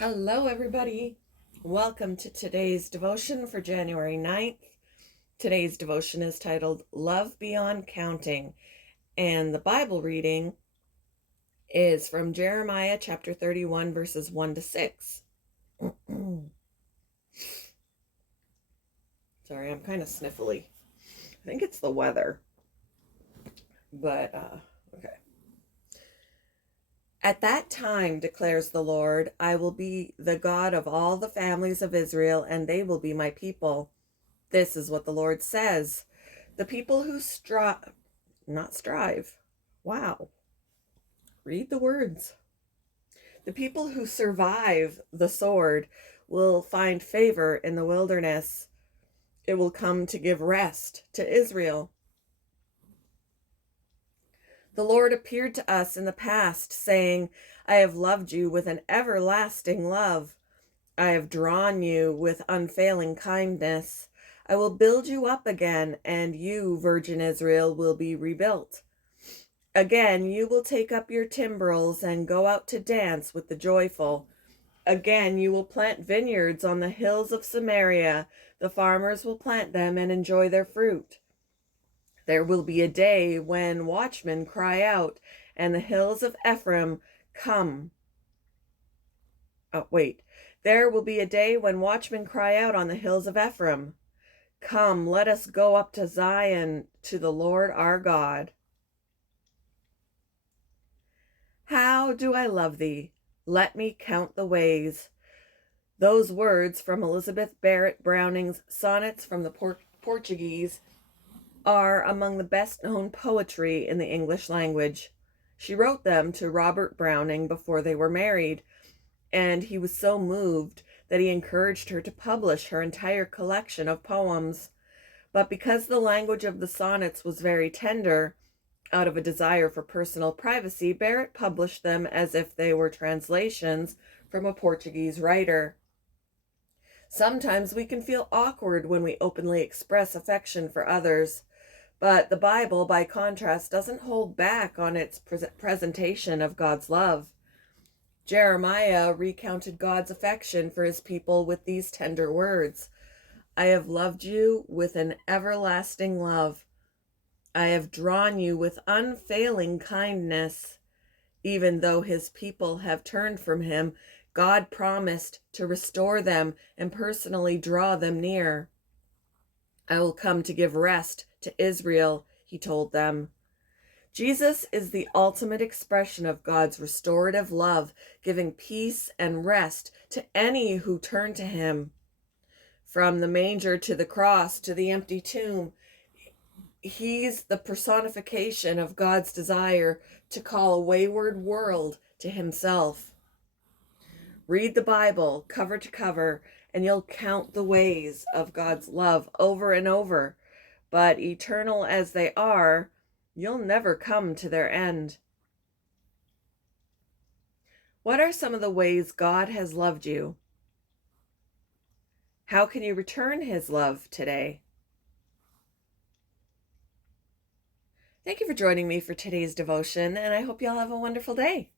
Hello, everybody. Welcome to today's devotion for January 9th. Today's devotion is titled Love Beyond Counting, and the Bible reading is from Jeremiah chapter 31, verses 1 to 6. Sorry, I'm kind of sniffly. I think it's the weather, but okay. At that time, declares the Lord, I will be the God of all the families of Israel, and they will be my people. This is what the Lord says. The people who not strive. Wow. Read the words. The people who survive the sword will find favor in the wilderness. It will come to give rest to Israel. The Lord appeared to us in the past, saying, I have loved you with an everlasting love. I have drawn you with unfailing kindness. I will build you up again, and you, Virgin Israel, will be rebuilt. Again, you will take up your timbrels and go out to dance with the joyful. Again, you will plant vineyards on the hills of Samaria. The farmers will plant them and enjoy their fruit. There will be a day when watchmen cry out, and the hills of Ephraim come. There will be a day when watchmen cry out on the hills of Ephraim, Come, let us go up to Zion, to the Lord our God. How do I love thee? Let me count the ways. Those words from Elizabeth Barrett Browning's Sonnets from the Portuguese are among the best-known poetry in the English language. She wrote them to Robert Browning before they were married, and he was so moved that he encouraged her to publish her entire collection of poems. But because the language of the sonnets was very tender, out of a desire for personal privacy, Barrett published them as if they were translations from a Portuguese writer. Sometimes we can feel awkward when we openly express affection for others. But the Bible, by contrast, doesn't hold back on its presentation of God's love. Jeremiah recounted God's affection for his people with these tender words. I have loved you with an everlasting love. I have drawn you with unfailing kindness. Even though his people have turned from him, God promised to restore them and personally draw them near. I will come to give rest to Israel, he told them. Jesus is the ultimate expression of God's restorative love, giving peace and rest to any who turn to him. From the manger to the cross to the empty tomb, he's the personification of God's desire to call a wayward world to himself. Read the Bible cover to cover, and you'll count the ways of God's love over and over. But eternal as they are, you'll never come to their end. What are some of the ways God has loved you? How can you return his love today? Thank you for joining me for today's devotion, and I hope you all have a wonderful day.